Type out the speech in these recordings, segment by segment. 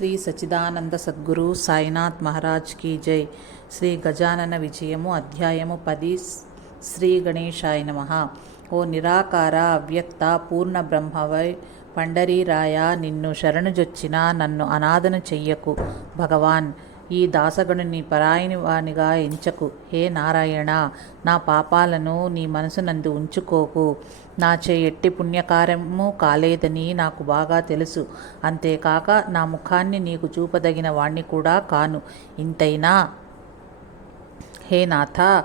శ్రీ సచిదానంద సద్గురు సాయినాథ్ మహారాజ్ కీ జై. శ్రీ గజానన విజయము అధ్యాయము పది. శ్రీ గణేశాయ నమ. ఓ నిరాకార అవ్యక్త పూర్ణ బ్రహ్మవై పండరీరాయ నిన్ను శరణుజొచ్చిన నన్ను అనాథను చెయ్యకు భగవాన్. ఈ దాసగణుని పరాయిని వానిగా ఎంచకు. హే నారాయణ నా పాపాలను నీ మనసునందు ఉంచుకోకు. నా చే ఎట్టి పుణ్యకార్యము కాలేదని నాకు బాగా తెలుసు. అంతేకాక నా ముఖాన్ని నీకు చూపదగిన వాణ్ణి కూడా కాను. ఇంతైనా హే నాథ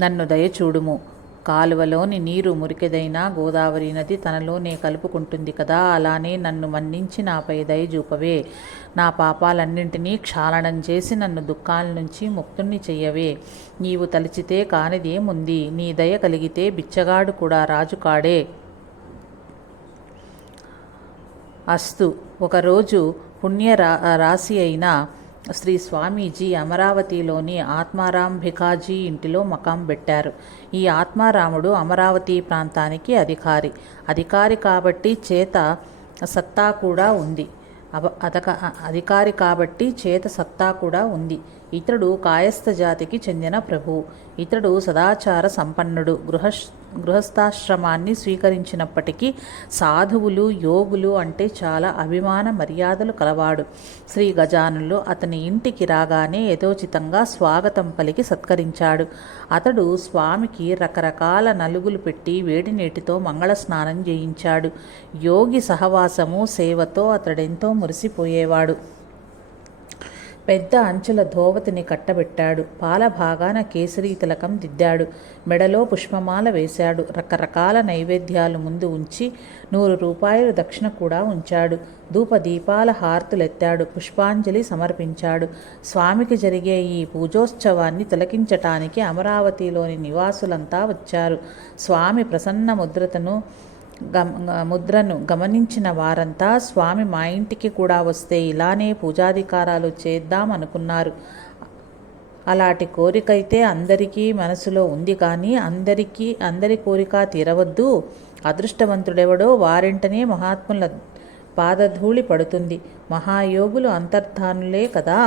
నన్ను దయచూడుము. కాలువలోని నీరు మురికెదైన గోదావరి నది తనలోనే కలుపుకుంటుంది కదా అలానే నన్ను మన్నించి నాపై దయ చూపవే. నా పాపాలన్నింటినీ క్షాళనం చేసి నన్ను దుఃఖాల నుంచి ముక్తుణ్ణి చెయ్యవే. నీవు తలిచితే కానిదేముంది? నీ దయ కలిగితే బిచ్చగాడు కూడా రాజు కాడే. అస్తు. ఒకరోజు పుణ్య రా రాశి అయిన శ్రీ స్వామీజీ అమరావతిలోని ఆత్మారాం భికాజీ ఇంటిలో మకాం పెట్టారు ఈ ఆత్మారాముడు అమరావతి ప్రాంతానికి అధికారి. అధికారి కాబట్టి చేత సత్తా కూడా ఉంది. అవ అధికారి కాబట్టి చేత సత్తా కూడా ఉంది. ఇతడు కాయస్థ జాతికి చెందిన ప్రభు. ఇతడు సదాచార సంపన్నుడు. గృహ గృహస్థాశ్రమాన్ని స్వీకరించినప్పటికీ సాధువులు యోగులు అంటే చాలా అభిమాన మర్యాదలు కలవాడు. శ్రీ గజానులు అతని ఇంటికి రాగానే యథోచితంగా స్వాగతం పలికి సత్కరించాడు. అతడు స్వామికి రకరకాల నలుగులు పెట్టి వేడి నీటితో మంగళ స్నానం చేయించాడు. యోగి సహవాసము సేవతో అతడెంతో మురిసిపోయేవాడు. పెద్ద అంచుల ధోవతిని కట్టబెట్టాడు. పాల భాగాన కేసరి తిలకం దిద్దాడు. మెడలో పుష్పమాల వేశాడు. రకరకాల నైవేద్యాలు ముందు ఉంచి నూరు రూపాయలు దక్షిణ కూడా ఉంచాడు. ధూప దీపాల హారతులెత్తాడు. పుష్పాంజలి సమర్పించాడు. స్వామికి జరిగే ఈ పూజోత్సవాన్ని తిలకించటానికి అమరావతిలోని నివాసులంతా వచ్చారు. స్వామి ప్రసన్న ముద్రతను ముద్రను గమనించిన వారంతా స్వామి మా ఇంటికి కూడా వస్తే ఇలానే పూజాధికారాలు చేద్దాం అనుకున్నారు. అలాంటి కోరికైతే అందరికీ మనసులో ఉంది కానీ అందరికీ అందరి కోరిక తీరవద్దు. అదృష్టవంతుడెవడో వారింటనే మహాత్ముల పాదధూళి పడుతుంది. మహాయోగులు అంతర్ధానులే కదా.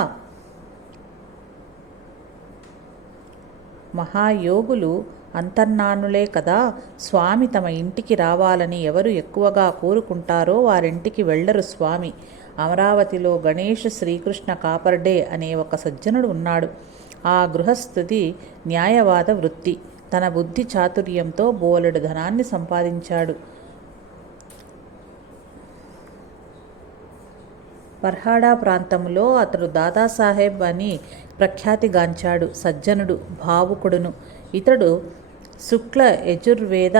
మహాయోగులు అంతర్నానులే కదా. స్వామి తమ ఇంటికి రావాలని ఎవరు ఎక్కువగా కోరుకుంటారో వారింటికి వెళ్ళరు స్వామి. అమరావతిలో గణేష్ శ్రీకృష్ణ కాపర్డే అనే ఒక సజ్జనుడు ఉన్నాడు. ఆ గృహస్థుది న్యాయవాద వృత్తి. తన బుద్ధి చాతుర్యంతో బోలెడు ధనాన్ని సంపాదించాడు. పర్హాడా ప్రాంతంలో అతడు దాదాసాహెబ్ అని ప్రఖ్యాతిగాంచాడు సజ్జనుడు భావుకుడును. ఇతడు శుక్ల యజుర్వేద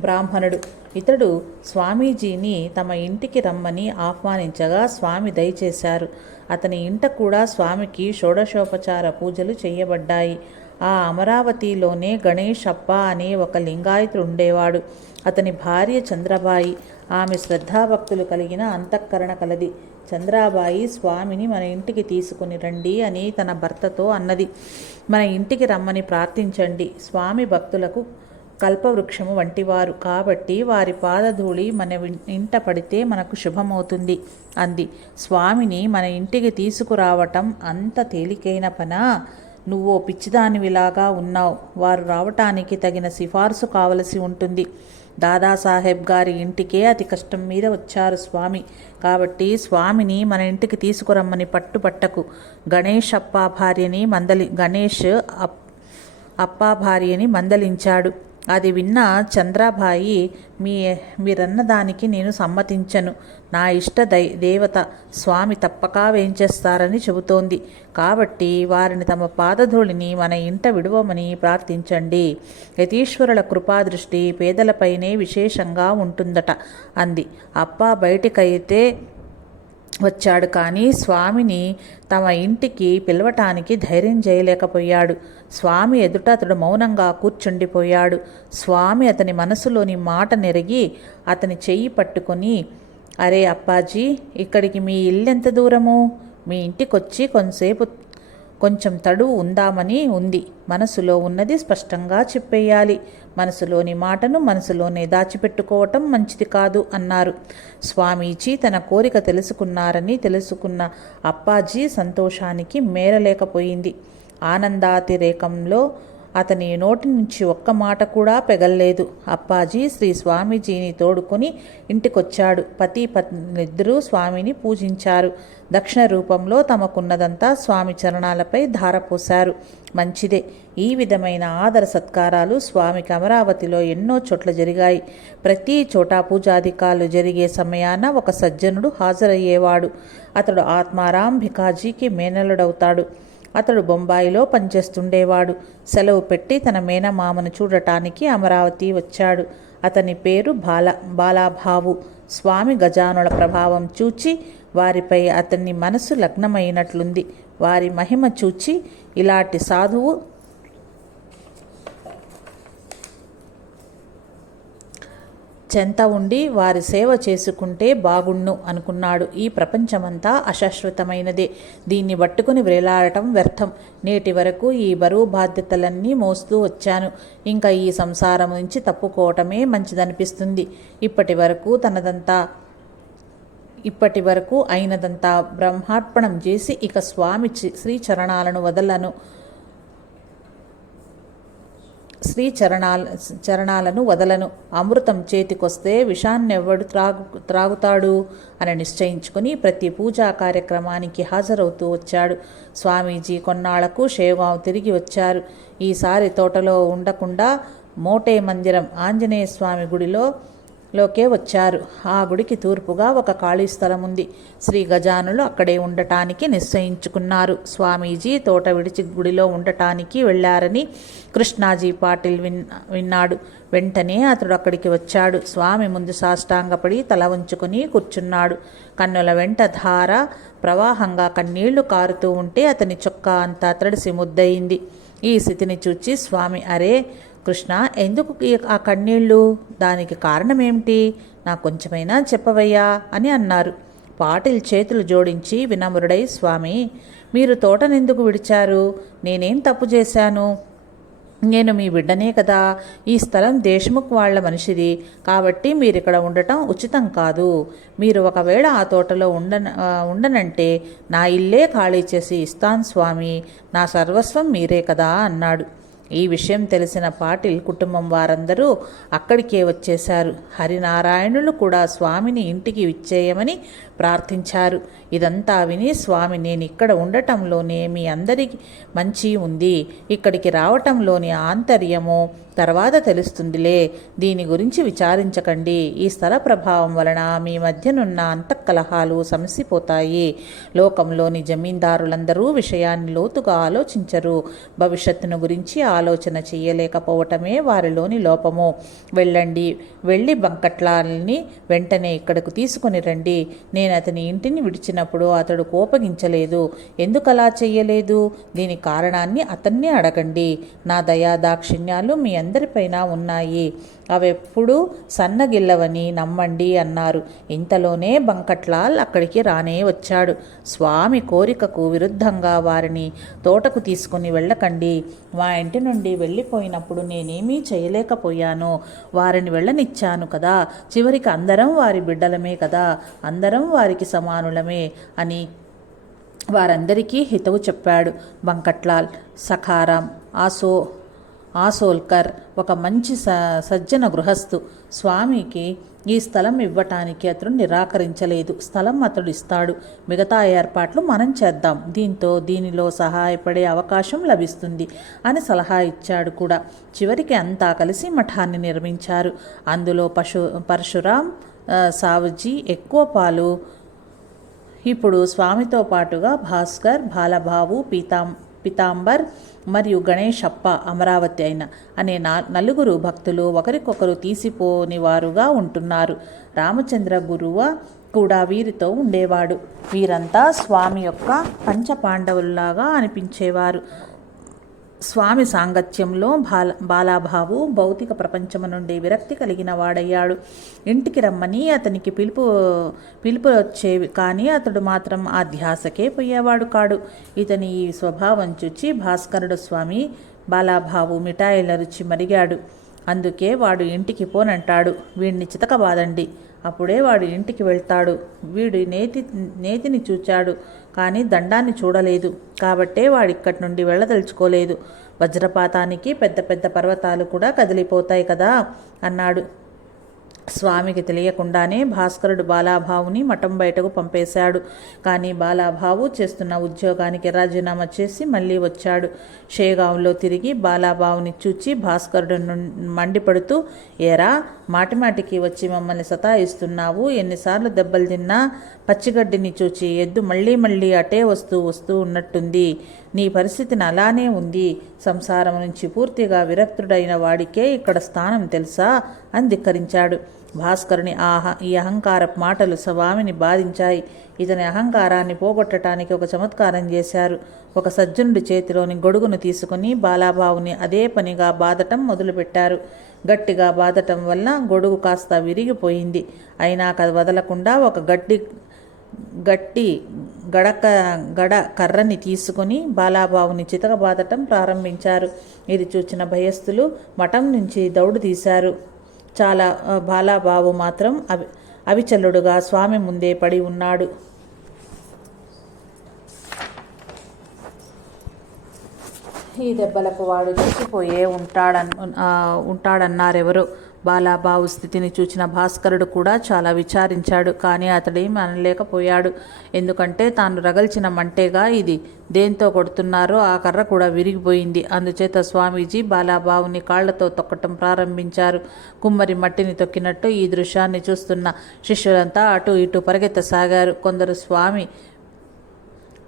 బ్రాహ్మణుడు. ఇతడు స్వామీజీని తమ ఇంటికి రమ్మని ఆహ్వానించగా స్వామి దయచేశారు. అతని ఇంట కూడా స్వామికి షోడశోపచార పూజలు చేయబడ్డాయి. ఆ అమరావతిలోనే గణేష్ అప్ప అనే ఒక లింగాయతుడు ఉండేవాడు. అతని భార్య చంద్రబాయి. ఆమె శ్రద్ధాభక్తులు కలిగిన అంతఃకరణ కలది. చంద్రాబాయి స్వామిని మన ఇంటికి తీసుకుని రండి అని తన భర్తతో అన్నది. మన ఇంటికి రమ్మని ప్రార్థించండి. స్వామి భక్తులకు కల్పవృక్షము వంటివారు కాబట్టి వారి పాదధూళి మన ఇంట పడితే మనకు శుభమవుతుంది అంది. స్వామిని మన ఇంటికి తీసుకురావటం అంత తేలికైన పనా? నువ్వో పిచ్చిదానివిలాగా ఉన్నావు. వారు రావటానికి తగిన సిఫార్సు కావలసి ఉంటుంది. దాదాసాహెబ్ గారి ఇంటికే అతి కష్టం మీద వచ్చారు స్వామి. కాబట్టి స్వామిని మన ఇంటికి తీసుకురమ్మని పట్టుపట్టకు గణేష్ అప్పా భార్యని మందలి గణేష్ అప్ అప్పా భార్యని మందలించాడు. అది విన్న చంద్రాబాయి మీ మీరన్న దానికి నేను సమ్మతించను. నా ఇష్ట దై దేవత స్వామి తప్పక వేంచేస్తారని చెబుతోంది. కాబట్టి వారిని తమ పాదధూళిని మన ఇంట విడువమని ప్రార్థించండి. యతీశ్వరుల కృపాదృష్టి పేదలపైనే విశేషంగా ఉంటుందట అంది. అప్ప బయటికైతే వచ్చాడు. కానీ స్వామిని తమ ఇంటికి పిలవటానికి ధైర్యం చేయలేకపోయాడు. స్వామి ఎదుట అతడు మౌనంగా కూర్చుండిపోయాడు. స్వామి అతని మనసులోని మాట నెరిగి అతని చెయ్యి పట్టుకొని అరే అప్పాజీ ఇక్కడికి మీ ఇల్లు ఎంత దూరము? మీ ఇంటికొచ్చి కొంతసేపు కొంచెం తడువు ఉందామని ఉంది. మనసులో ఉన్నది స్పష్టంగా చెప్పేయాలి. మనసులోని మాటను మనసులోనే దాచిపెట్టుకోవటం మంచిది కాదు అన్నారు. స్వామీజీ తన కోరిక తెలుసుకున్నారని తెలుసుకున్న అప్పాజీ సంతోషానికి మేరలేకపోయింది. ఆనందాతిరేకంలో అతని నోటి నుంచి ఒక్క మాట కూడా పెగల్లేదు. అప్పాజీ శ్రీ స్వామీజీని తోడుకొని ఇంటికొచ్చాడు. పతి పత్నిద్దరూ స్వామిని పూజించారు. దక్షిణ రూపంలో తమకున్నదంతా స్వామి చరణాలపై ధారపోశారు. మంచిదే. ఈ విధమైన ఆదర సత్కారాలు స్వామికి అమరావతిలో ఎన్నో చోట్ల జరిగాయి. ప్రతి చోట పూజాధికారులు జరిగే సమయాన ఒక సజ్జనుడు హాజరయ్యేవాడు. అతడు ఆత్మారాం భికాజీకి మేనలుడవుతాడు అతడు బొంబాయిలో పనిచేస్తుండేవాడు. సెలవు పెట్టి తన మేనమామను చూడటానికి అమరావతి వచ్చాడు. అతని పేరు బాల బాలాభావు. స్వామి గజానుల ప్రభావం చూచి వారిపై అతని మనసు లగ్నమైనట్లుంది. వారి మహిమ చూచి ఇలాంటి సాధువు చెంత ఉండి వారి సేవ చేసుకుంటే బాగుణ్ణు అనుకున్నాడు. ఈ ప్రపంచమంతా అశాశ్వతమైనదే. దీన్ని పట్టుకుని వ్రేలాడటం వ్యర్థం. నేటి వరకు ఈ బరువు బాధ్యతలన్నీ మోస్తూ వచ్చాను. ఇంకా ఈ సంసారం నుంచి తప్పుకోవటమే మంచిదనిపిస్తుంది. ఇప్పటి వరకు తనదంతా ఇప్పటి వరకు అయినదంతా బ్రహ్మార్పణం చేసి ఇక స్వామి చి- శ్రీచరణాలను వదలను. శ్రీ చరణాల చరణాలను వదలను. అమృతం చేతికొస్తే విషాన్నెవ్వడు త్రాగు త్రాగుతాడు అని నిశ్చయించుకుని ప్రతి పూజా కార్యక్రమానికి హాజరవుతూ వచ్చాడు. స్వామీజీ కొన్నాళ్ళకు షేగాం తిరిగి వచ్చారు. ఈసారి తోటలో ఉండకుండా మోటే మందిరం ఆంజనేయ స్వామి గుడిలో లోకే వచ్చారు. ఆ గుడికి తూర్పుగా ఒక ఖాళీ స్థలం ఉంది శ్రీ గజానులు అక్కడే ఉండటానికి నిశ్చయించుకున్నారు. స్వామీజీ తోట విడిచి గుడిలో ఉండటానికి వెళ్ళారని కృష్ణాజీ పాటిల్ విన్ విన్నాడు. వెంటనే అతడు అక్కడికి వచ్చాడు. స్వామి ముందు సాష్టాంగపడి తల ఉంచుకొని కూర్చున్నాడు. కన్నుల వెంట ధార ప్రవాహంగా కన్నీళ్ళు కారుతూ ఉంటే అతని చొక్కా అంతా తడిసి ముద్దయింది. ఈ స్థితిని చూచి స్వామి అరే కృష్ణ ఎందుకు ఆ కన్నీళ్ళు? దానికి కారణమేమిటి? నాకు కొంచెమైనా చెప్పవయ్యా అని అన్నారు. పాటిల్ చేతులు జోడించి వినమ్రుడై స్వామి మీరు తోటనెందుకు విడిచారు? నేనేం తప్పు చేశాను? నేను మీ బిడ్డనే కదా. ఈ స్థలం దేశముఖ్ వాళ్ళ మనిషిది. కాబట్టి మీరు ఇక్కడ ఉండటం ఉచితం కాదు. మీరు ఒకవేళ ఆ తోటలో ఉండ ఉండనంటే నా ఇల్లే ఖాళీ చేసి ఇస్తాను స్వామి. నా సర్వస్వం మీరే కదా అన్నాడు. ఈ విషయం తెలిసిన పాటిల్ కుటుంబం వారందరూ అక్కడికే వచ్చేశారు. హరినారాయణులు కూడా స్వామిని ఇంటికి విచ్చేయమని ప్రార్థించారు. ఇదంతా విని స్వామి నేను ఇక్కడ ఉండటంలోనే మీ అందరికి మంచి ఉంది. ఇక్కడికి రావటంలోని ఆంతర్యము తర్వాత తెలుస్తుందిలే. దీని గురించి విచారించకండి. ఈ స్థల ప్రభావం వలన మీ మధ్యనున్న అంతఃకలహాలు సమసిపోతాయి. లోకంలోని జమీందారులందరూ విషయాన్ని లోతుగా ఆలోచించరు. భవిష్యత్తును గురించి ఆలోచన చేయలేకపోవటమే వారిలోని లోపము. వెళ్ళండి. వెళ్ళి బంకట్లాల్ని వెంటనే ఇక్కడకు తీసుకుని రండి. నేను అతని ఇంటిని విడిచిన చేసినప్పుడు అతడు కోపగించలేదు. ఎందుకలా చెయ్యలేదు? దీని కారణాన్ని అతన్నే అడగండి. నా దయా దాక్షిణ్యాలు మీ అందరిపైన ఉన్నాయి. అవెప్పుడు సన్నగిల్లవని నమ్మండి అన్నారు. ఇంతలోనే బంకట్లాల్ అక్కడికి రానే వచ్చాడు. స్వామి కోరికకు విరుద్ధంగా వారిని తోటకు తీసుకుని వెళ్ళకండి. మా ఇంటి నుండి వెళ్ళిపోయినప్పుడు నేనేమీ చేయలేకపోయాను. వారిని వెళ్ళనిచ్చాను కదా. చివరికి అందరం వారి బిడ్డలమే కదా. అందరం వారికి సమానులమే. అని వారందరికీ హితవు చెప్పాడు బంకట్లాల్ సఖారాం ఆసో ఆసోల్కర్ ఒక మంచి స సజ్జన గృహస్థు. స్వామికి ఈ స్థలం ఇవ్వటానికి అతడు నిరాకరించలేదు. స్థలం అతడు ఇస్తాడు మిగతా ఏర్పాట్లు మనం చేద్దాం. దీంతో దీనిలో సహాయపడే అవకాశం లభిస్తుంది అని సలహా ఇచ్చాడు కూడా. చివరికి అంతా కలిసి మఠాన్ని నిర్మించారు. అందులో పశు పరశురాం సావుజీ ఎక్కువ పాలు ఇప్పుడు స్వామితో పాటుగా భాస్కర్ బాలబాబు పీతాం పితాంబర్ మరియు గణేషప్ప అమరావతి అయిన అనే నా నలుగురు భక్తులు ఒకరికొకరు తీసిపోని వారుగా ఉంటున్నారు. రామచంద్ర గురువ కూడా వీరితో ఉండేవాడు. వీరంతా స్వామి యొక్క పంచ పాండవుల్లాగా అనిపించేవారు. స్వామి సాంగత్యంలో బాల బాలాభావు భౌతిక ప్రపంచము నుండి విరక్తి కలిగిన వాడయ్యాడు. ఇంటికి రమ్మని అతనికి పిలుపు పిలుపు వచ్చేవి కానీ అతడు మాత్రం ఆ ధ్యాసకే పోయేవాడు కాడు. ఇతని ఈ స్వభావం చూచి భాస్కరుడు స్వామి బాలాభావు మిఠాయిల రుచి మరిగాడు. అందుకే వాడు ఇంటికి పోనంటాడు వీడిని చితకబాదండి. అప్పుడే వాడు ఇంటికి వెళ్తాడు. వీడు నేతి నేతిని చూచాడు కానీ దండాన్ని చూడలేదు. కాబట్టే వాడిక్కడి నుండి వెళ్ళదలుచుకోలేదు. వజ్రపాతానికి పెద్ద పెద్ద పర్వతాలు కూడా కదిలిపోతాయి కదా అన్నాడు. స్వామికి తెలియకుండానే భాస్కరుడు బాలాభావుని మఠం బయటకు పంపేశాడు. కానీ బాలాభావు చేస్తున్న ఉద్యోగానికి రాజీనామా చేసి మళ్ళీ వచ్చాడు. షేగాంలో తిరిగి బాలాభావుని చూచి భాస్కరుడు మండిపడుతూ ఏరా మాటిమాటికి వచ్చి మమ్మల్ని సతాయిస్తున్నావు. ఎన్నిసార్లు దెబ్బలు తిన్నా పచ్చిగడ్డిని చూచి ఎద్దు మళ్ళీ మళ్ళీ అటే వస్తూ వస్తూ ఉన్నట్టుంది. నీ పరిస్థితిని అలానే ఉంది. సంసారం నుంచి పూర్తిగా విరక్తుడైన వాడికే ఇక్కడ స్థానం తెలుసా? అని ధిక్కరించాడు భాస్కరుని ఆహ ఈ అహంకార మాటలు స్వామిని బాధించాయి. ఇతని అహంకారాన్ని పోగొట్టడానికి ఒక చమత్కారం చేశారు. ఒక సజ్జనుడి చేతిలోని గొడుగును తీసుకుని బాలాబావుని అదే పనిగా బాదటం మొదలుపెట్టారు. గట్టిగా బాదటం వల్ల గొడుగు కాస్త విరిగిపోయింది. అయినా అది వదలకుండా ఒక గడ్డి గట్టి గడక గడ కర్రని తీసుకుని బాలాబావుని చితకబాదటం ప్రారంభించారు. ఇది చూచిన భయస్థులు మఠం నుంచి దౌడు తీశారు. చాలా బాలాబావు మాత్రం అవి అవిచల్లుడుగా స్వామి ముందే పడి ఉన్నాడు. ఈ దెబ్బలకు వాడు చచ్చిపోయే ఉంటాడన్ ఉంటాడన్నారెవరు. బాలాబావు స్థితిని చూచిన భాస్కరుడు కూడా చాలా విచారించాడు కానీ అతడేమి అనలేకపోయాడు. ఎందుకంటే తాను రగల్చిన మంటేగా ఇది. దేంతో కొడుతున్నారో ఆ కర్ర కూడా విరిగిపోయింది. అందుచేత స్వామీజీ బాలాబావుని కాళ్ళతో తొక్కటం ప్రారంభించారు. కుమ్మరి మట్టిని తొక్కినట్టు ఈ దృశ్యాన్ని చూస్తున్న శిష్యులంతా అటు ఇటు పరిగెత్తసాగారు. కొందరు స్వామి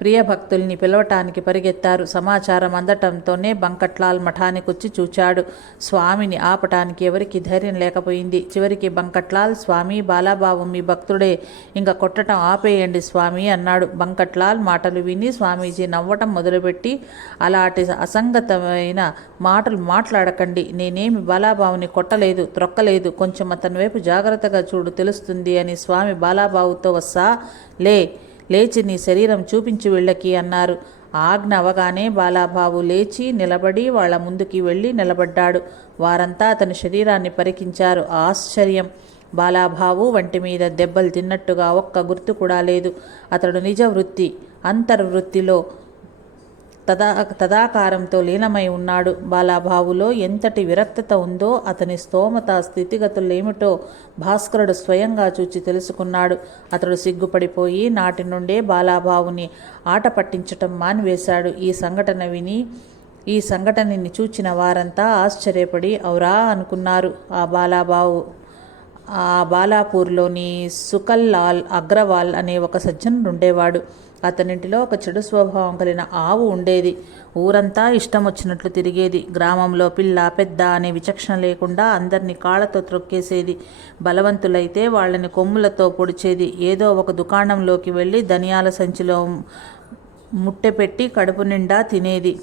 ప్రియ భక్తుల్ని పిలవటానికి పరిగెత్తారు. సమాచారం అందటంతోనే బంకట్లాల్ మఠానికొచ్చి చూచాడు. స్వామిని ఆపటానికి ఎవరికి ధైర్యం లేకపోయింది. చివరికి బంకట్లాల్ స్వామి బాలాబాబు మీ భక్తుడే. ఇంకా కొట్టటం ఆపేయండి స్వామి అన్నాడు. బంకట్లాల్ మాటలు విని స్వామీజీ నవ్వటం మొదలుపెట్టి అలాంటి అసంగతమైన మాటలు మాట్లాడకండి. నేనేమి బాలాబావుని కొట్టలేదు త్రొక్కలేదు. కొంచెం అతని వైపు జాగ్రత్తగా చూడు తెలుస్తుంది అని స్వామి బాలాబావుతో వస్సా లే లేచి నీ శరీరం చూపించి వెళ్ళకి అన్నారు. ఆజ్ఞ అవగానే బాలాబాబు లేచి నిలబడి వాళ్ళ ముందుకి వెళ్ళి నిలబడ్డాడు. వారంతా అతని శరీరాన్ని పరికించారు. ఆశ్చర్యం. బాలాబాబు వంటి మీద దెబ్బలు తిన్నట్టుగా ఒక్క గుర్తు కూడా లేదు. అతడు నిజ వృత్తి అంతర్వృత్తిలో తదా తదాకారంతో లీనమై ఉన్నాడు. బాలాభావులో ఎంతటి విరక్తత ఉందో అతని స్తోమత స్థితిగతులేమిటో భాస్కరుడు స్వయంగా చూచి తెలుసుకున్నాడు. అతడు సిగ్గుపడిపోయి నాటి నుండే బాలాభావుని ఆట పట్టించటం మానివేశాడు. ఈ సంఘటన విని ఈ సంఘటనని చూచిన వారంతా ఆశ్చర్యపడి అవురా అనుకున్నారు ఆ బాలాబావు బాలాపూర్లోని సుకల్లాల్ అగ్రవాల్ అనే ఒక సజ్జనుడు ఉండేవాడు. అతనింటిలో ఒక చెడు స్వభావం కలిగిన ఆవు ఉండేది. ఊరంతా ఇష్టం వచ్చినట్లు తిరిగేది. గ్రామంలో పిల్ల పెద్ద అనే విచక్షణ లేకుండా అందరినీ కాళ్ళతో త్రొక్కేసేది. బలవంతులైతే వాళ్ళని కొమ్ములతో పొడిచేది. ఏదో ఒక దుకాణంలోకి వెళ్ళి ధనియాల సంచిలో ముట్టెపెట్టి కడుపు నిండా తినేది.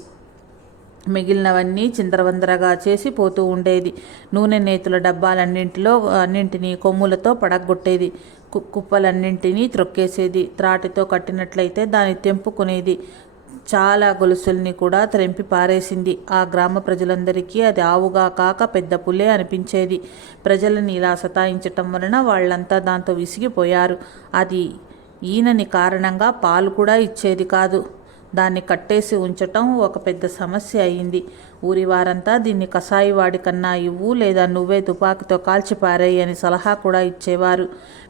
మిగిలినవన్నీ చిందరవందరగా చేసి పోతూ ఉండేది. నూనె నేతుల డబ్బాలన్నింటిలో అన్నింటినీ కొమ్ములతో పడగొట్టేది. కు- కుప్పలన్నింటినీ త్రొక్కేసేది. త్రాటితో కట్టినట్లయితే దాన్ని తెంపుకునేది. చాలా గొలుసుల్ని కూడా త్రెంపి పారేసింది. ఆ గ్రామ ప్రజలందరికీ అది ఆవుగా కాక పెద్ద పులే అనిపించేది. ప్రజలని ఇలా సతాయించటం వలన వాళ్ళంతా దాంతో విసిగిపోయారు. అది ఈయనని కారణంగా పాలు కూడా ఇచ్చేది కాదు. దాన్ని కట్టేసి ఉంచటం ఒక పెద్ద సమస్య అయింది ఊరి వారంతా దీన్ని కసాయివాడి కన్నా ఇవ్వు లేదా నువ్వే తుపాకీతో కాల్చిపారేయి అని సలహా కూడా ఇచ్చేవారు.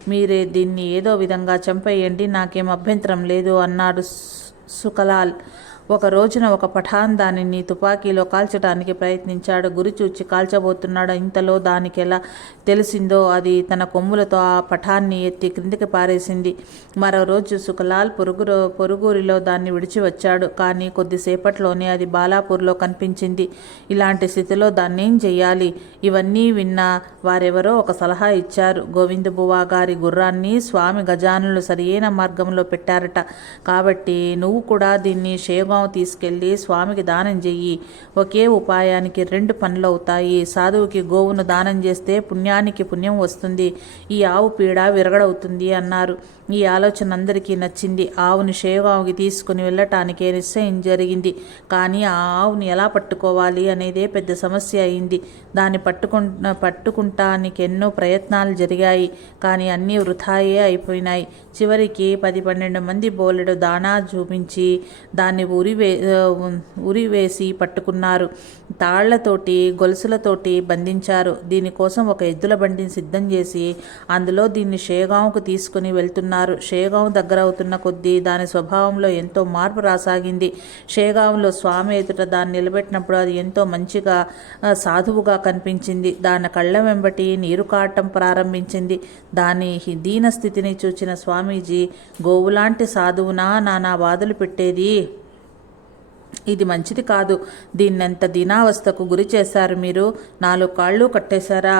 మీరే దీన్ని ఏదో విధంగా చంపేయండి నాకేం అభ్యంతరం లేదు అన్నాడు సుకలాల్ ఒక రోజున ఒక పఠాన్ దానిని తుపాకీలో కాల్చడానికి ప్రయత్నించాడు. గురి చూచి కాల్చబోతున్నాడు? ఇంతలో దానికి ఎలా తెలిసిందో? అది తన కొమ్ములతో ఆ పఠాన్ని ఎత్తి క్రిందికి పారేసింది. మరో రోజు సుఖలాల్ పొరుగు పొరుగురిలో దాన్ని విడిచి వచ్చాడు. కానీ కొద్దిసేపట్లోనే అది బాలాపూర్లో కనిపించింది. ఇలాంటి స్థితిలో దాన్ని ఏం ఇవన్నీ విన్న వారెవరో ఒక సలహా ఇచ్చారు. గోవింద బువా గారి గుర్రాన్ని స్వామి గజానులు సరియైన మార్గంలో పెట్టారట. కాబట్టి నువ్వు కూడా దీన్ని షేగాం షేవ్గాం తీసుకెళ్ళి స్వామికి దానం చెయ్యి. ఒకే ఉపాయానికి రెండు పనులు అవుతాయి సాధువుకి గోవును దానం చేస్తే పుణ్యానికి పుణ్యం వస్తుంది. ఈ ఆవు పీడ విరగడవుతుంది అన్నారు. ఈ ఆలోచన అందరికీ నచ్చింది. ఆవుని షేవ్గాంకి తీసుకుని వెళ్ళటానికే నిశ్చయం జరిగింది. కానీ ఆ ఆవుని ఎలా పట్టుకోవాలి అనేదే పెద్ద సమస్య అయింది. దాన్ని పట్టుకు పట్టుకుంటానికి ఎన్నో ప్రయత్నాలు జరిగాయి. కానీ అన్నీ వృథాయే అయిపోయినాయి. చివరికి పది పన్నెండు మంది బోలెడు దానా చూపించి దాన్ని ఉరివే ఉరివేసి పట్టుకున్నారు. తాళ్ళతోటి గొలుసులతోటి బంధించారు. దీనికోసం ఒక ఎద్దుల బండిని సిద్ధం చేసి అందులో దీన్ని షేగాంకు తీసుకుని వెళ్తున్నారు. షేగాం దగ్గర అవుతున్న కొద్దీ దాని స్వభావంలో ఎంతో మార్పు రాసాగింది. షేగాంలో స్వామి ఎదుట దాన్ని నిలబెట్టినప్పుడు అది ఎంతో మంచిగా సాధువుగా కనిపించింది. దాని కళ్ళ వెంబటి నీరు కాటం ప్రారంభించింది. దాని దీన స్థితిని చూచిన స్వామీజీ గోవులాంటి సాధువునా నానా బాధలు పెట్టేది? ఇది మంచిది కాదు. దీన్నెంత దీనావస్థకు గురి చేశారు మీరు. నాలుగు కాళ్ళు కట్టేశారా?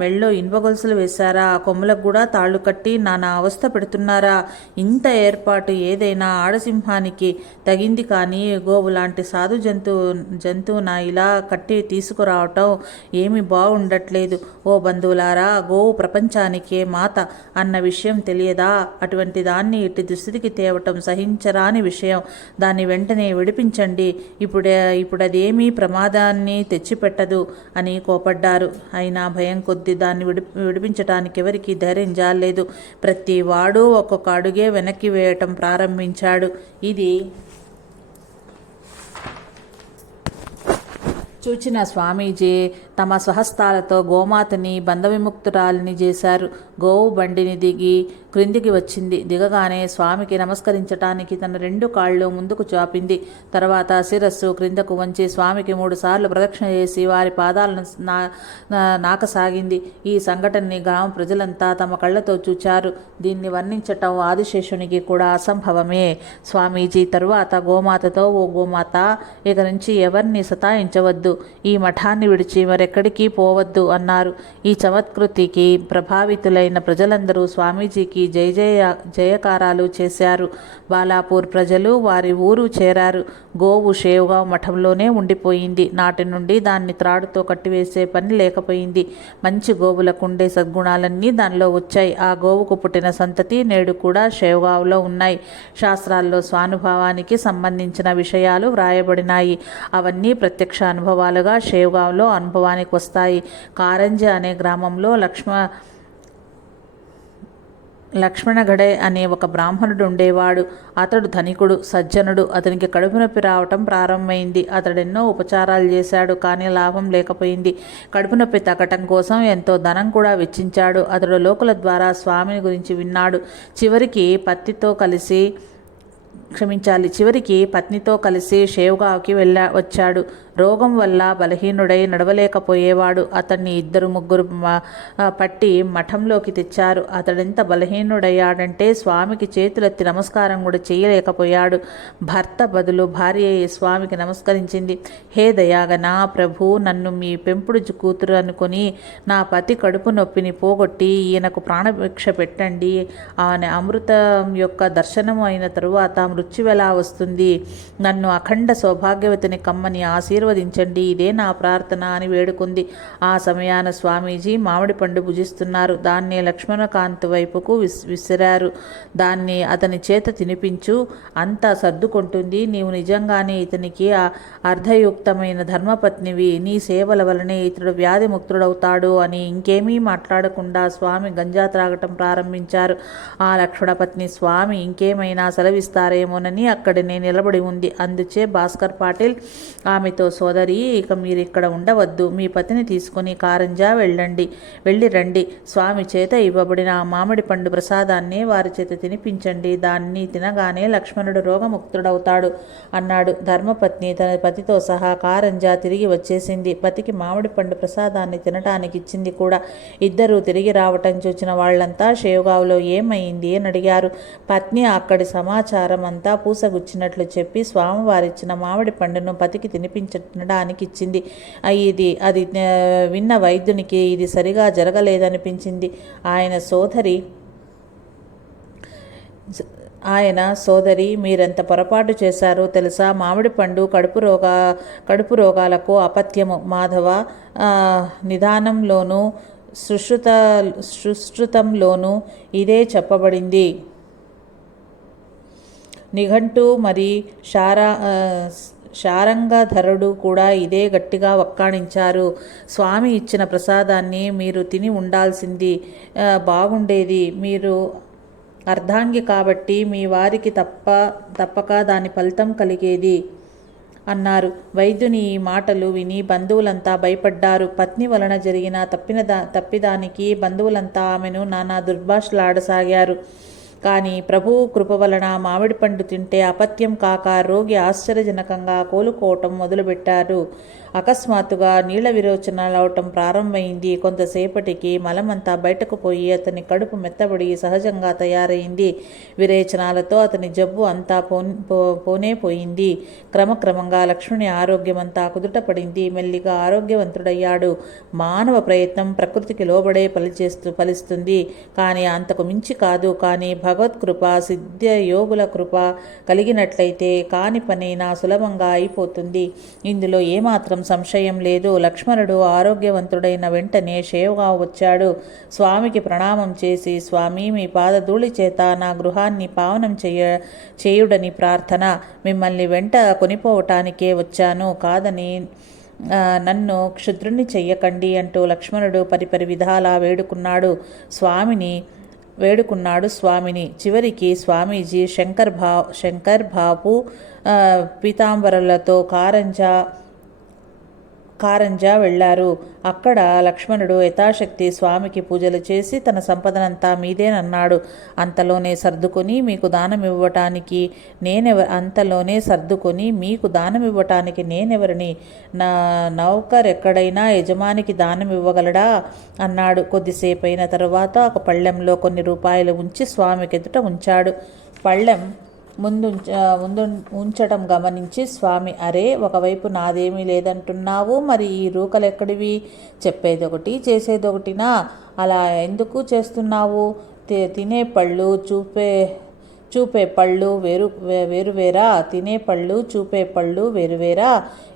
మెళ్ళో ఇనుప గొలుసులు వేశారా? కొమ్ములకు కూడా తాళ్ళు కట్టి నానా అవస్థ పెడుతున్నారా? ఇంత ఏర్పాటు ఏదైనా ఆడసింహానికి తగింది కానీ గోవు లాంటి సాధు జంతువు జంతువున ఇలా కట్టి తీసుకురావటం ఏమి బాగుండట్లేదు. ఓ బంధువులారా గోవు ప్రపంచానికే మాత అన్న విషయం తెలియదా? అటువంటి దాన్ని ఇటు దుస్థితికి తేవటం సహించరాని విషయం. దాన్ని వెంటనే విడిపించండి ఇప్పుడే ఇప్పుడు అదేమీ ప్రమాదాన్ని తెచ్చిపెట్టదు అని కోపడ్డారు. అయినా భయం కొద్ది దాన్ని విడి విడిపించటానికి ఎవరికి ధైర్యం జాలేదు ప్రతి వాడు ఒక్కొక్క అడుగే వెనక్కి వేయటం ప్రారంభించాడు. ఇది చూచిన స్వామీజీ తమ స్వహస్తాలతో గోమాతని బంధవిముక్తురాలిని చేశారు. గోవు బండిని దిగి క్రిందికి వచ్చింది. దిగగానే స్వామికి నమస్కరించటానికి తన రెండు కాళ్ళు ముందుకు చాపింది. తర్వాత శిరస్సు క్రిందకు వంచి స్వామికి మూడు సార్లు ప్రదక్షిణ చేసి వారి పాదాలను నా నాకసాగింది. ఈ సంఘటనని గ్రామ ప్రజలంతా తమ కళ్ళతో చూచారు. దీన్ని వర్ణించటం ఆదిశేషునికి కూడా అసంభవమే. స్వామీజీ తరువాత గోమాతతో ఓ గోమాత ఇక నుంచి ఎవరిని సతాయించవద్దు. ఈ మఠాన్ని విడిచి ఎక్కడికి పోవద్దు అన్నారు. ఈ చమత్కృతికి ప్రభావితులైన ప్రజలందరూ స్వామీజీకి జయ జయ జయకారాలు చేశారు. బాలాపూర్ ప్రజలు వారి ఊరు చేరారు. గోవు షేవ్గావ్ మఠంలోనే ఉండిపోయింది. నాటి నుండి దాన్ని త్రాడుతో కట్టివేసే పని లేకపోయింది. మంచి గోవులకు ఉండే సద్గుణాలన్నీ దానిలో వచ్చాయి. ఆ గోవుకు పుట్టిన సంతతి నేడు కూడా షేవ్గావ్లో ఉన్నాయి. శాస్త్రాల్లో స్వానుభవానికి సంబంధించిన విషయాలు వ్రాయబడినాయి. అవన్నీ ప్రత్యక్ష అనుభవాలుగా షేవుగావులో అనుభవానికి వస్తాయి. కారంజ అనే గ్రామంలో లక్ష్మ లక్ష్మణగడే అనే ఒక బ్రాహ్మణుడు ఉండేవాడు. అతడు ధనికుడు సజ్జనుడు. అతనికి కడుపు నొప్పి రావటం ప్రారంభమైంది. అతడెన్నో ఉపచారాలు చేశాడు కానీ లాభం లేకపోయింది. కడుపు నొప్పి తగ్గటం కోసం ఎంతో ధనం కూడా వెచ్చించాడు. అతడు లోకుల ద్వారా స్వామిని గురించి విన్నాడు. చివరికి పత్తితో కలిసి క్షమించాలి. చివరికి పత్నితో కలిసి షేవ్గావ్కి వెళ్ళా వచ్చాడు. రోగం వల్ల బలహీనుడై నడవలేకపోయేవాడు. అతన్ని ఇద్దరు ముగ్గురు పట్టి మఠంలోకి తెచ్చారు. అతడెంత బలహీనుడయ్యాడంటే స్వామికి చేతులెత్తి నమస్కారం కూడా చేయలేకపోయాడు. భర్త బదులు భార్య స్వామికి నమస్కరించింది? హే దయాగన ప్రభు నన్ను మీ పెంపుడు కూతురు అనుకుని నా పతి కడుపు నొప్పిని పోగొట్టి ఈయనకు ప్రాణభిక్ష పెట్టండి. ఆయన అమృతం యొక్క దర్శనం అయిన తరువాత మృత్యువెలా వస్తుంది? నన్ను అఖండ సౌభాగ్యవతిని కమ్మని ఆశీర్వ ఆశీర్వదించండి. ఇదే నా ప్రార్థన అని వేడుకుంది. ఆ సమయాన స్వామీజీ మామిడి పండు భుజిస్తున్నారు. దాన్ని లక్ష్మణకాంత్ వైపుకు విస్ విసిరారు. దాన్ని అతని చేత తినిపించు అంతా సర్దుకుంటుంది. నీవు నిజంగానే ఇతనికి అర్ధయుక్తమైన ధర్మపత్నివి. నీ సేవల వలనే ఇతడు వ్యాధి ముక్తుడవుతాడు అని ఇంకేమీ మాట్లాడకుండా స్వామి గంజా త్రాగటం ప్రారంభించారు. ఆ లక్ష్మణపత్ని స్వామి ఇంకేమైనా సెలవిస్తారేమోనని అక్కడనే నిలబడి ఉంది. అందుచే భాస్కర్ పాటిల్ ఆమెతో సోదరి ఇక మీరు ఇక్కడ ఉండవద్దు. మీ పతిని తీసుకుని కారంజా వెళ్ళండి. వెళ్ళి రండి. స్వామి చేత ఇవ్వబడిన ఆ మామిడి పండు ప్రసాదాన్ని వారి చేత తినిపించండి. దాన్ని తినగానే లక్ష్మణుడు రోగముక్తుడవుతాడు అన్నాడు. ధర్మపత్ని తన పతితో సహా కారంజా తిరిగి వచ్చేసింది. పతికి మామిడి పండు ప్రసాదాన్ని తినటానికి ఇచ్చింది కూడా. ఇద్దరూ తిరిగి రావటం చూచిన వాళ్ళంతా షేవ్గావ్లో ఏమైంది అని అడిగారు. పత్ని అక్కడి సమాచారం అంతా పూసగుచ్చినట్లు చెప్పి స్వామివారిచ్చిన మామిడి పండును పతికి తినిపించ తినడానికి ఇచ్చింది ఇది అది విన్న వైద్యునికి ఇది సరిగా జరగలేదనిపించింది. ఆయన సోదరి ఆయన సోదరి మీరెంత పొరపాటు చేశారో తెలుసా? మామిడి పండు కడుపు రోగా కడుపు రోగాలకు అపత్యము. మాధవ నిదానంలోనూ సుశ్రుత సుశ్రుతంలోనూ ఇదే చెప్పబడింది. నిఘంటు మరి శారా శారంగధరుడు కూడా ఇదే గట్టిగా వక్కాణించారు. స్వామి ఇచ్చిన ప్రసాదాన్ని మీరు తిని ఉండాల్సింది బాగుండేది. మీరు అర్ధాంగి కాబట్టి మీ వారికి తప్ప తప్పక దాని ఫలితం కలిగేది అన్నారు. వైద్యుని ఈ మాటలు విని బంధువులంతా భయపడ్డారు. పత్ని వలన జరిగిన తప్పిన దా తప్పిదానికి బంధువులంతా ఆమెను నానా దుర్భాషలాడసాగారు. కానీ ప్రభువు కృప వలన మామిడి పండు తింటే అపత్యం కాక రోగి ఆశ్చర్యజనకంగా కోలుకోవటం మొదలుపెట్టారు అకస్మాత్తుగా నీళ్ళ విరోచనాలవటం ప్రారంభమైంది. కొంతసేపటికి మలమంతా బయటకు పోయి అతని కడుపు మెత్తబడి సహజంగా తయారైంది. విరేచనాలతో అతని జబ్బు అంతా పో- పోనే పోయింది. క్రమక్రమంగా లక్ష్మణి ఆరోగ్యమంతా కుదుటపడింది. మెల్లిగా ఆరోగ్యవంతుడయ్యాడు. మానవ ప్రయత్నం ప్రకృతికి లోబడే పలిచేస్తూ ఫలిస్తుంది. కానీ అంతకు మించి కాదు. కానీ భగవత్కృప సిద్ధ యోగుల కృప కలిగినట్లయితే కాని పనైనా సులభంగా అయిపోతుంది. ఇందులో ఏమాత్రం సంశయం లేదు. లక్ష్మణుడు ఆరోగ్యవంతుడైన వెంటనే షేవ్గా వచ్చాడు. స్వామికి ప్రణామం చేసి స్వామి మీ పాదధూళి చేత నా గృహాన్ని పావనం చేయ చేయుడని ప్రార్థన. మిమ్మల్ని వెంట కొనిపోవటానికే వచ్చాను. కాదని నన్ను క్షుద్రుణ్ణి చెయ్యకండి అంటూ లక్ష్మణుడు పరిపరి విధాలా వేడుకున్నాడు. స్వామిని వేడుకున్నాడు స్వామిని. చివరికి స్వామీజీ శంకర్ భా శంకర్ బాపు పీతాంబరులతో కారంజా కారంజా వెళ్ళారు. అక్కడ లక్ష్మణుడు యథాశక్తి స్వామికి పూజలు చేసి తన సంపదనంతా మీదేనన్నాడు. అంతలోనే సర్దుకొని మీకు దానం ఇవ్వటానికి నేనెవ అంతలోనే సర్దుకొని మీకు దానం ఇవ్వటానికి నేనెవరిని? నా నౌకర్ ఎక్కడైనా యజమానికి దానం ఇవ్వగలడా అన్నాడు. కొద్దిసేపు అయిన తరువాత ఒక పళ్ళెంలో కొన్ని రూపాయలు ఉంచి స్వామికి ఎదుట ఉంచాడు. పళ్ళెం ముందు ముందు ఉంచడం గమనించి స్వామి అరే ఒకవైపు నాదేమీ లేదంటున్నావు మరి ఈ రూకలెక్కడివి? చెప్పేది ఒకటి చేసేది ఒకటినా అలా ఎందుకు చేస్తున్నావు? తి- తినే పళ్ళు చూపే చూపే పళ్ళు వేరు వేరువేరా? తినే పళ్ళు చూపే పళ్ళు వేరువేరా?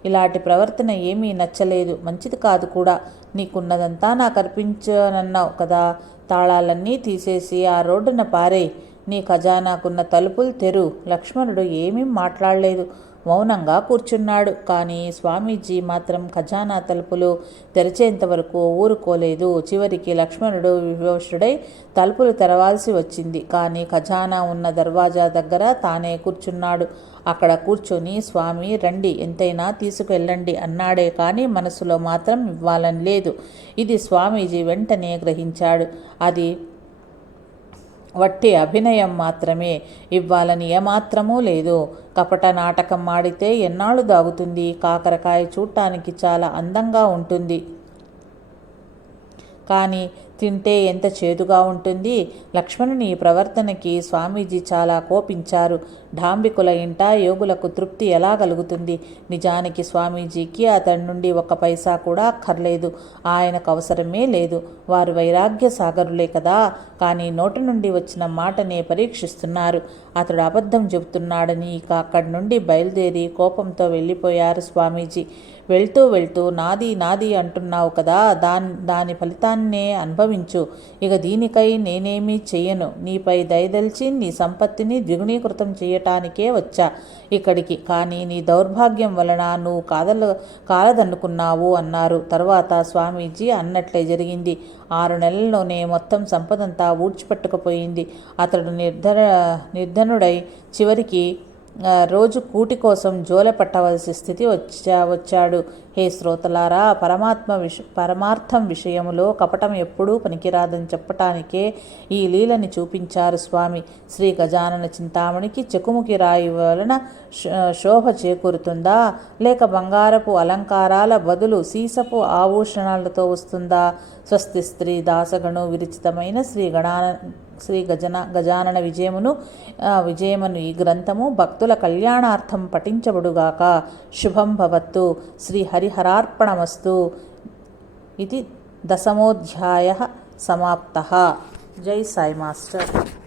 ఇలాంటి ప్రవర్తన ఏమీ నచ్చలేదు. మంచిది కాదు కూడా. నీకున్నదంతా నాకు అర్పించనన్నావు కదా. తాళాలన్నీ తీసేసి ఆ రోడ్డున పారే నీ ఖజానాకున్న తలుపులు తెరు. లక్ష్మణుడు ఏమీ మాట్లాడలేదు. మౌనంగా కూర్చున్నాడు. కానీ స్వామీజీ మాత్రం ఖజానా తలుపులు తెరిచేంత వరకు ఊరుకోలేదు. చివరికి లక్ష్మణుడు విభోషుడై తలుపులు తెరవాల్సి వచ్చింది. కానీ ఖజానా ఉన్న దర్వాజా దగ్గర తానే కూర్చున్నాడు. అక్కడ కూర్చొని స్వామి రండి. ఎంతైనా తీసుకెళ్ళండి అన్నాడే. కానీ మనసులో మాత్రం ఇవ్వాలని లేదు. ఇది స్వామీజీ వెంటనే గ్రహించాడు. అది వట్టి అభినయం మాత్రమే. ఇవ్వాలని ఏమాత్రమూ లేదు. కపట నాటకం ఆడితే ఎన్నాళ్ళు దాగుతుంది? కాకరకాయ చూడటానికి చాలా అందంగా ఉంటుంది. కానీ తింటే ఎంత చేదుగా ఉంటుంది? లక్ష్మణుని ప్రవర్తనకి స్వామీజీ చాలా కోపించారు. ఢాంబికుల ఇంట యోగులకు తృప్తి ఎలా కలుగుతుంది? నిజానికి స్వామీజీకి అతడి నుండి ఒక పైసా కూడా అక్కర్లేదు. ఆయనకు అవసరమే లేదు. వారు వైరాగ్య సాగరులే కదా. కానీ నోటి నుండి వచ్చిన మాటనే పరీక్షిస్తున్నారు. అతడు అబద్ధం చెబుతున్నాడని ఇక అక్కడి నుండి బయలుదేరి కోపంతో వెళ్ళిపోయారు స్వామీజీ. వెళ్తూ వెళ్తూ నాది నాది అంటున్నావు కదా దాని దాని ఫలితాన్నే అనుభవించు. ఇక దీనికై నేనేమీ చెయ్యను. నీపై దయదలిచి నీ సంపత్తిని ద్విగుణీకృతం చేయటానికే వచ్చా. ఇక్కడికి కానీ నీ దౌర్భాగ్యం వలన నువ్వు కాదల కాలదన్నుకున్నావు అన్నారు. తర్వాత స్వామీజీ అన్నట్లే జరిగింది. ఆరు నెలల్లోనే మొత్తం సంపదంతా ఊడ్చిపెట్టుకుపోయింది. అతడు నిర్ధన నిర్ధనుడై చివరికి రోజు కూటి కోసం జోలె పట్టవలసి స్థితి వచ్చా వచ్చాడు. హే శ్రోతలారా పరమాత్మ విష పరమార్థం విషయములో కపటం ఎప్పుడూ పనికిరాదని చెప్పటానికే ఈ లీలని చూపించారు స్వామి. శ్రీ గజానన చింతామణికి చెకుముకి రాయి వలన శోభ చేకూరుతుందా? లేక బంగారపు అలంకారాల బదులు సీసపు ఆభూషణాలతో వస్తుందా? స్వస్తి స్త్రీ దాసగణు విరచితమైన శ్రీ గణాన శ్రీ గజన గజానన విజయమును విజయమును ఈ గ్రంథము భక్తుల కళ్యాణార్థం పఠించబడుగాక. శుభం భవత్తు. శ్రీ హరిహరార్పణమస్తు. ఇది దశమోధ్యాయ సమాప్త. జై సాయి మాస్టర్.